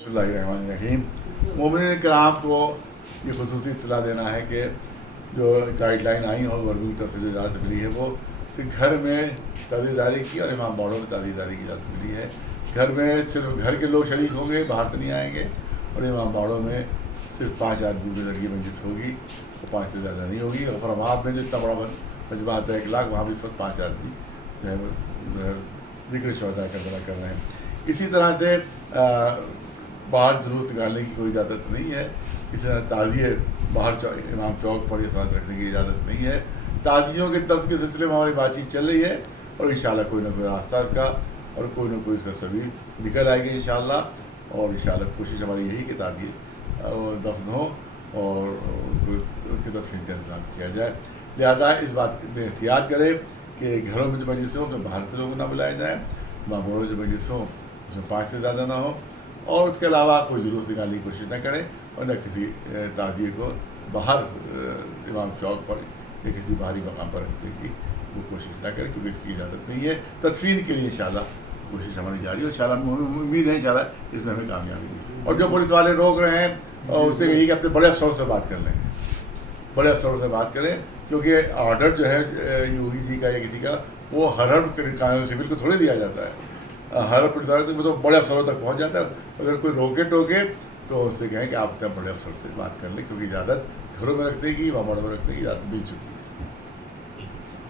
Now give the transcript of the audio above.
बिस्मिल्लाहिर्रहमानिर्रहीम। मोमिन कराम को ये खुसूसी इत्तला देना है कि जो गाइडलाइन आई हो गवर्नमेंट की तरफ से जो इजाज़त मिली है वो कि घर में ताज़ीदारी की और इमाम बाड़ों में ताज़ीदारी की इजाज़त मिली है। घर में सिर्फ घर के लोग शरीक होंगे, बाहर तो नहीं आएंगे, और इमाम बाड़ों में सिर्फ 5 आदमी के ज़रिए मजलिस होगी, तो 5 से ज़्यादा नहीं होगी। और फरमाब में जो इतना बड़ा मजमा आता है 1 लाख, वहाँ भी इस वक्त 5 आदमी जो है ज़िक्र शुहदा का कर रहे हैं। इसी तरह से बाहर जुलूस निकालने की कोई इजाज़त नहीं है। इस तरह ताज़िए बाहर इमाम चौक पर ये साथ रखने की इजाज़त नहीं है। ताज़ियों के तर्ज के सिलसिले में हमारी बातचीत चल रही है और इंशाअल्लाह कोई ना कोई रास्ता का और कोई ना कोई इसका सभी निकल आएगी इंशाअल्लाह। और इंशाअल्लाह कोशिश हमारी यही कि ताज़िए दफन हो और उसके तस्वीर का इंतजाम किया जाए। लिहाजा इस बात में एहतियात करें कि घरों में जो मजलिस हो उसमें बाहर से लोग ना बुलाए जाएँ, मामूलों जो मजलिस हो उसमें 5 से ज़्यादा ना हो, और उसके अलावा कोई जुलूस निकालने की कोशिश न करें और न किसी ताज़िए को बाहर इमाम चौक पर या किसी बाहरी मकाम पर रखने की वो कोशिश न करें, क्योंकि इसकी इजाज़त नहीं है। तदफीन के लिए इंशाअल्लाह कोशिश हमारी जारी हो, इंशाअल्लाह उम्मीद है इंशाअल्लाह इसमें हमें कामयाबी मिलेगी। और जो पुलिस वाले रोक रहे हैं उससे यही कि अपने बड़े अफसरों से बात कर लें, बड़े अफसरों से बात करें, क्योंकि ऑर्डर जो है यूही जी का या किसी का वो हर कानून सिविल को थोड़े दिया जाता है। हर पुलिस वाले तो बड़े अफसरों तक पहुंच जाता है। अगर कोई रोके टोके तो उससे कहें कि आप तब बड़े अफसर से बात कर लें, क्योंकि इजाज़त घरों में रखने की, मामलों में रखने की इजाज़त मिल चुकी है।